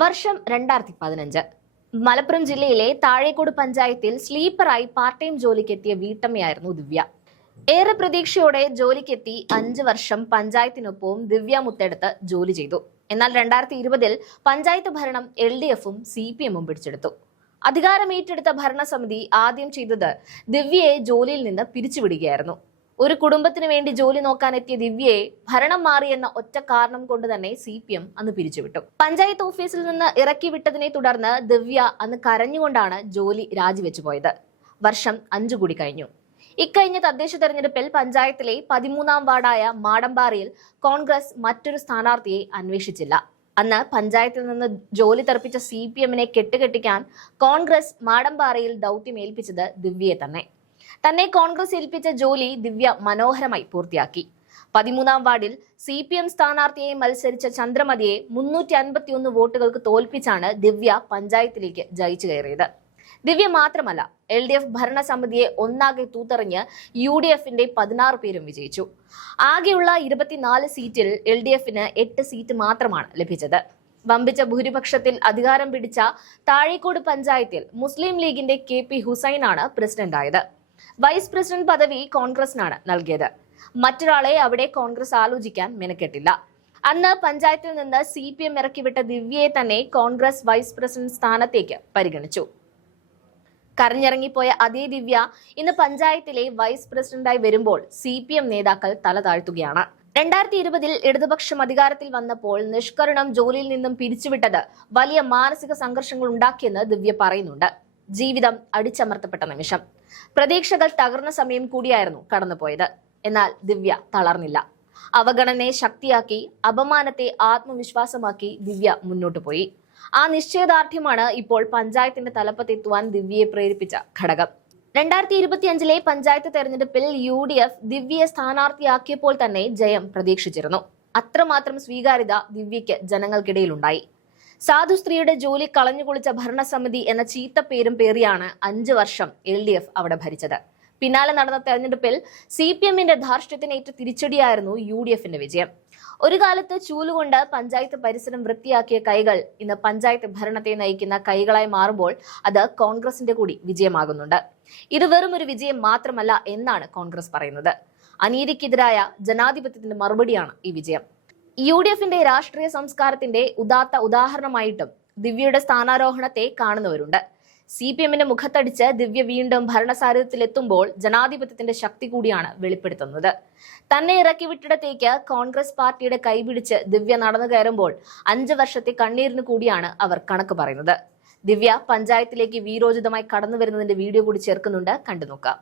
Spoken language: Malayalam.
വർഷം 2015. മലപ്പുറം ജില്ലയിലെ താഴേക്കോട് പഞ്ചായത്തിൽ സ്ലീപ്പറായി പാർട്ട് ടൈം ജോലിക്കെത്തിയ വീട്ടമ്മയായിരുന്നു ദിവ്യ. ഏറെ പ്രതീക്ഷയോടെ ജോലിക്കെത്തി 5 വർഷം പഞ്ചായത്തിനൊപ്പവും ദിവ്യ മുത്തെടുത്ത് ജോലി ചെയ്തു. എന്നാൽ 2020 പഞ്ചായത്ത് ഭരണം LDFും CPMും പിടിച്ചെടുത്തു. അധികാരമേറ്റെടുത്ത ഭരണസമിതി ആദ്യം ചെയ്തത് ദിവ്യയെ ജോലിയിൽ നിന്ന് പിരിച്ചുവിടുകയായിരുന്നു. ഒരു കുടുംബത്തിന് വേണ്ടി ജോലി നോക്കാനെത്തിയ ദിവ്യയെ ഭരണം മാറിയെന്ന ഒറ്റ കാരണം കൊണ്ട് തന്നെ CPM അന്ന് പിരിച്ചുവിട്ടു. പഞ്ചായത്ത് ഓഫീസിൽ നിന്ന് ഇറക്കി വിട്ടതിനെ തുടർന്ന് ദിവ്യ അന്ന് കരഞ്ഞുകൊണ്ടാണ് ജോലി രാജിവെച്ചു പോയത്. വർഷം 5 കൂടി കഴിഞ്ഞു. ഇക്കഴിഞ്ഞ തദ്ദേശ തെരഞ്ഞെടുപ്പിൽ പഞ്ചായത്തിലെ 13ാം വാർഡായ മാടമ്പാറയിൽ കോൺഗ്രസ് മറ്റൊരു സ്ഥാനാർത്ഥിയെ അന്വേഷിച്ചില്ല. അന്ന് പഞ്ചായത്തിൽ നിന്ന് ജോലി തെറിപ്പിച്ച CPMനെ കെട്ടുകെട്ടിക്കാൻ കോൺഗ്രസ് മാടമ്പാറയിൽ ദൗത്യമേൽപ്പിച്ചത് ദിവ്യയെ തന്നെ കോൺഗ്രസ് ഏൽപ്പിച്ച ജോലി ദിവ്യ മനോഹരമായി പൂർത്തിയാക്കി. 13ാം വാർഡിൽ CPM സ്ഥാനാർത്ഥിയെ മത്സരിച്ച ചന്ദ്രമതിയെ 351 വോട്ടുകൾക്ക് തോൽപ്പിച്ചാണ് ദിവ്യ പഞ്ചായത്തിലേക്ക് ജയിച്ചു കയറിയത്. ദിവ്യ മാത്രമല്ല, LDF ഭരണസമിതിയെ ഒന്നാകെ തൂത്തെറിഞ്ഞ് UDFന്റെ 16 പേരും വിജയിച്ചു. ആകെയുള്ള 24 സീറ്റിൽ LDFന് 8 സീറ്റ് മാത്രമാണ് ലഭിച്ചത്. വമ്പിച്ച ഭൂരിപക്ഷത്തിൽ അധികാരം പിടിച്ച താഴേക്കോട് പഞ്ചായത്തിൽ മുസ്ലിം ലീഗിന്റെ KP ഹുസൈനാണ് പ്രസിഡന്റായത്. വൈസ് പ്രസിഡന്റ് പദവി കോൺഗ്രസിനാണ് നൽകിയത്. മറ്റൊരാളെ അവിടെ കോൺഗ്രസ് ആലോചിക്കാൻ മെനക്കെട്ടില്ല. അന്ന് പഞ്ചായത്തിൽ നിന്ന് CPM ഇറക്കിവിട്ട ദിവ്യയെ തന്നെ കോൺഗ്രസ് വൈസ് പ്രസിഡന്റ് സ്ഥാനത്തേക്ക് പരിഗണിച്ചു. കരഞ്ഞിറങ്ങിപ്പോയ അതേ ദിവ്യ ഇന്ന് പഞ്ചായത്തിലെ വൈസ് പ്രസിഡന്റായി വരുമ്പോൾ CPM നേതാക്കൾ തല താഴ്ത്തുകയാണ്. 2020 ഇടതുപക്ഷം അധികാരത്തിൽ വന്നപ്പോൾ നിഷ്കരുണം ജോലിയിൽ നിന്നും പിരിച്ചുവിട്ടത് വലിയ മാനസിക സംഘർഷങ്ങൾ ഉണ്ടാക്കിയെന്ന് ദിവ്യ പറയുന്നുണ്ട്. ജീവിതം അടിച്ചമർത്തപ്പെട്ട നിമിഷം, പ്രതീക്ഷകൾ തകർന്ന സമയം കൂടിയായിരുന്നു കടന്നുപോയത്. എന്നാൽ ദിവ്യ തളർന്നില്ല. അവഗണനയെ ശക്തിയാക്കി, അപമാനത്തെ ആത്മവിശ്വാസമാക്കി ദിവ്യ മുന്നോട്ടു പോയി. ആ നിശ്ചയദാർഢ്യമാണ് ഇപ്പോൾ പഞ്ചായത്തിന്റെ തലപ്പത്തെത്തുവാൻ ദിവ്യയെ പ്രേരിപ്പിച്ച ഘടകം. 2025 പഞ്ചായത്ത് തെരഞ്ഞെടുപ്പിൽ UDF ദിവ്യയെ സ്ഥാനാർത്ഥിയാക്കിയപ്പോൾ തന്നെ ജയം പ്രതീക്ഷിച്ചിരുന്നു. അത്രമാത്രം സ്വീകാര്യത ദിവ്യയ്ക്ക് ജനങ്ങൾക്കിടയിലുണ്ടായി. സാധു സ്ത്രീയുടെ ജോലി കളഞ്ഞുകുളിച്ച ഭരണസമിതി എന്ന ചീത്തപ്പേരും പേറിയാണ് 5 വർഷം LDF അവിടെ ഭരിച്ചത്. പിന്നാലെ നടന്ന തെരഞ്ഞെടുപ്പിൽ CPMന്റെ ധാർഷ്ട്യത്തിനേറ്റ തിരിച്ചടിയായിരുന്നു UDFന്റെ വിജയം. ഒരു കാലത്ത് ചൂലുകൊണ്ട് പഞ്ചായത്ത് പരിസരം വൃത്തിയാക്കിയ കൈകൾ ഇന്ന് പഞ്ചായത്ത് ഭരണത്തെ നയിക്കുന്ന കൈകളായി മാറുമ്പോൾ അത് കോൺഗ്രസിന്റെ കൂടി വിജയമാകുന്നുണ്ട്. ഇത് വെറും ഒരു വിജയം മാത്രമല്ല എന്നാണ് കോൺഗ്രസ് പറയുന്നത്. അനീതിക്കെതിരായ ജനാധിപത്യത്തിന്റെ മറുപടിയാണ് ഈ വിജയം. UDFന്റെ രാഷ്ട്രീയ സംസ്കാരത്തിന്റെ ഉദാത്ത ഉദാഹരണമായിട്ടും ദിവ്യയുടെ സ്ഥാനാരോഹണത്തെ കാണുന്നവരുണ്ട്. CPMന്റെ മുഖത്തടിച്ച് ദിവ്യ വീണ്ടും ഭരണസാരഥ്യത്തിലെത്തുമ്പോൾ ജനാധിപത്യത്തിന്റെ ശക്തി കൂടിയാണ് വെളിപ്പെടുത്തുന്നത്. തന്നെ ഇറക്കി വിട്ടിടത്തേക്ക് കോൺഗ്രസ് പാർട്ടിയുടെ കൈപിടിച്ച് ദിവ്യ നടന്നു കയറുമ്പോൾ 5 വർഷത്തെ കണ്ണീരിന് കൂടിയാണ് അവർ കണക്ക് പറയുന്നത്. ദിവ്യ പഞ്ചായത്തിലേക്ക് വീരോചിതമായി കടന്നു വരുന്നതിന്റെ വീഡിയോ കൂടി ചേർക്കുന്നുണ്ട്, കണ്ടുനോക്കാം.